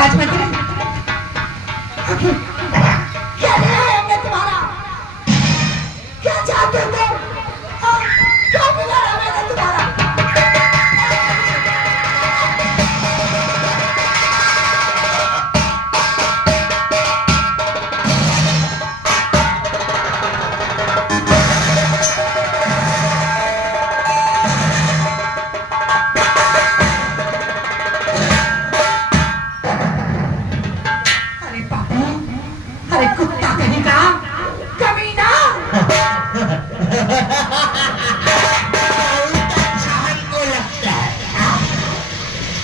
राजमंत्री, क्या लिया है हमने तुम्हारा? क्या चाहते हो तुम? क्या बिगाड़ा मैंने तुम्हारा? अरे पापी, अरे कुत्ता कहीं का, कमीना! को लगता है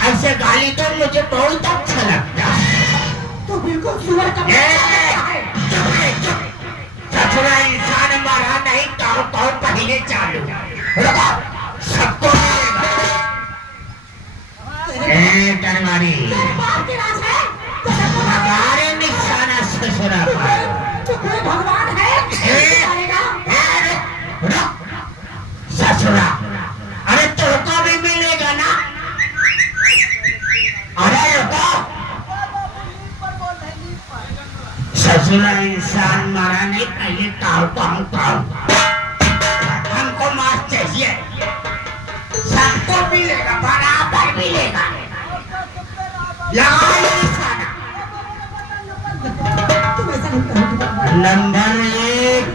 ऐसे गाली तो मुझे बहुत अच्छा लगता है। तो बिल्कुल सुअर का बच्चा है। सचुरा इंसान मारा नहीं तो पहले चालू रुको, सबको तरवारी तेरे बाप की राज है, तुझे पता है? हमारे निशाना ससुरा पर तू कोई भगवान है? मारेगा? ससुरा, अरे तुमको भी मिलेगा ना। अरे रुको, ससुरा इंसान मारा नहीं पहले ताऊ हमको मार चाहिए, सबको मिलेगा, बराबर मिलेगा। लगाओ निशाना। तुम ऐसा नहीं करोगे। नंबर 1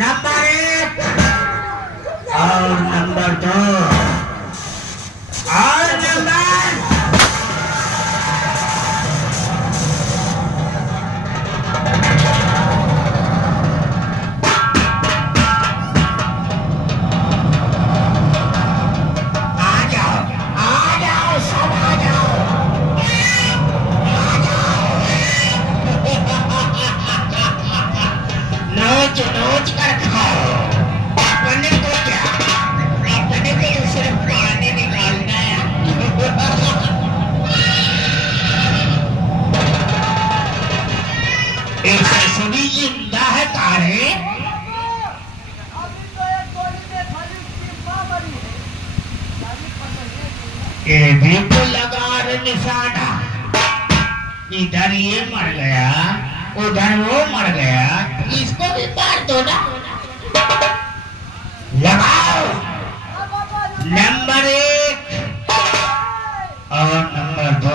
नंबर 1 और नंबर 2 और नंबर आ जाओ सब आ जाओ। नोच नोच कर खाओ। अपने को क्या, अपने को सिर्फ पानी निकालना है। एक ससुरी जिंदा है तारे। ये भी तो लगा रे निशाना। इधर ये मर गया, उधर वो मर गया, इसको भी मार दो ना। लगाओ नंबर 1 और नंबर 2।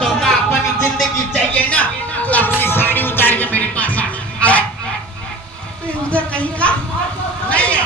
तुमको अपनी जिंदगी चाहिए ना, तो अपनी साड़ी उतार के मेरे पास आ। उधर कहीं का नहीं